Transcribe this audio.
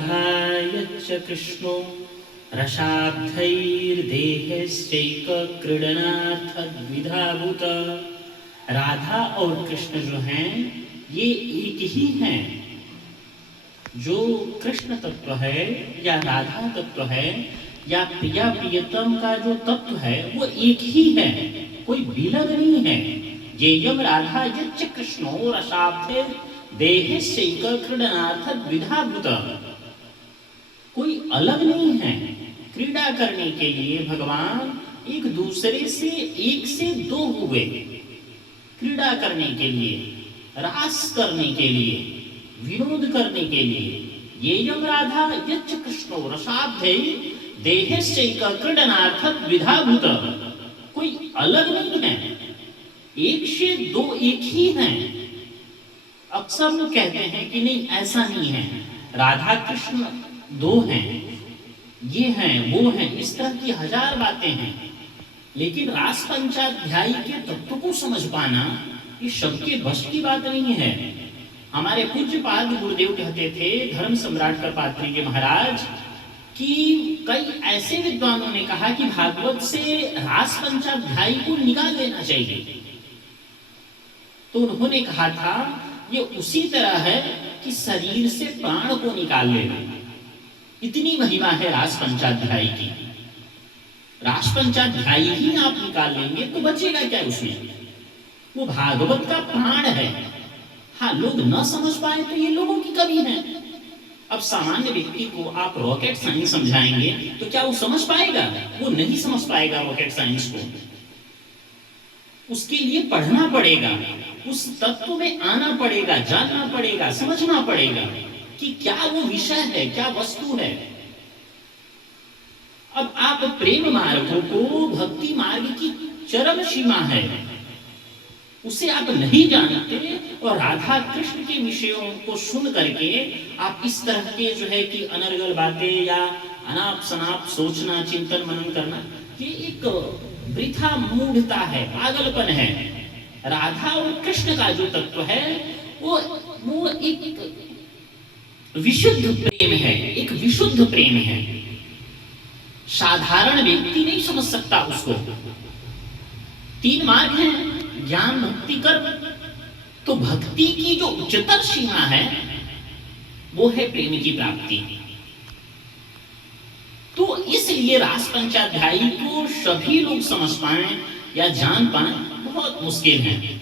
राधायच्च कृष्णो रसाब्धैर्देहश्चैकक्रीडनार्थद्विधाभूत। राधा और कृष्ण जो हैं ये एक ही हैं। जो कृष्ण तत्व है या राधा तत्व है या प्रिया प्रियतम का जो तत्व है वो एक ही है, कोई विलग नहीं है। येयम राधा यच्च कृष्णो रसाब्धे देहश्चैक क्रीडनार्थद्विधाभूत। कोई अलग नहीं है। क्रीड़ा करने के लिए भगवान एक दूसरे से एक से दो हुए, क्रीड़ा करने के लिए, रास करने के लिए, विनोद करने के लिए। येयम राधा यच्च कृष्णो रसाब्धे देहश्चैक क्रीडनार्थद्विधाभूत। कोई अलग नहीं है, एक से दो एक ही हैं। अक्सर लोग कहते हैं कि नहीं ऐसा नहीं है, राधा कृष्ण दो हैं, ये हैं वो हैं, इस तरह की हजार बातें हैं। लेकिन रास पंचाध्यायी के तत्व को समझ पाना ये सबके बस की बात नहीं है। हमारे पूज्यपाद गुरुदेव कहते थे, धर्म सम्राट करपात्री जी महाराज, कि कई ऐसे विद्वानों ने कहा कि भागवत से रास पंचाध्यायी को निकाल देना चाहिए। तो उन्होंने कहा था ये उसी तरह है कि शरीर से प्राण को निकाल लेना। इतनी महिमा है रास पंचाध्यायी की। रास पंचाध्यायी ही आप निकाल लेंगे तो बचेगा क्या उसमें? वो भागवत का प्राण है। हाँ, लोग न समझ पाए तो ये लोगों की कमी है। अब सामान्य व्यक्ति को आप रॉकेट साइंस समझाएंगे तो क्या वो समझ पाएगा? वो नहीं समझ पाएगा रॉकेट साइंस को। उसके लिए पढ़ना पड़ेगा, उस तत्व में आना पड़ेगा, जानना पड़ेगा, समझना पड़ेगा कि क्या वो विषय है, क्या वस्तु है। अब आप प्रेम मार्ग को, भक्ति मार्ग की चरम सीमा है, उसे आप नहीं जानते और राधा कृष्ण के विषयों को सुन करके आप इस तरह के जो है कि अनर्गल बातें या अनाप शनाप सोचना, चिंतन मनन करना, ये एक वृथा मूढ़ता है, पागलपन है। राधा और कृष्ण का जो तत्व है वो एक विशुद्ध प्रेम है, एक विशुद्ध प्रेम है। साधारण व्यक्ति नहीं समझ सकता उसको। तीन मार्ग हैं, ज्ञान, भक्ति, कर्म। तो भक्ति की जो उच्चतर सीमा है वो है प्रेम की प्राप्ति। तो इसलिए रास पंचाध्यायी को सभी लोग समझ पाए या जान पाए बहुत मुश्किल है।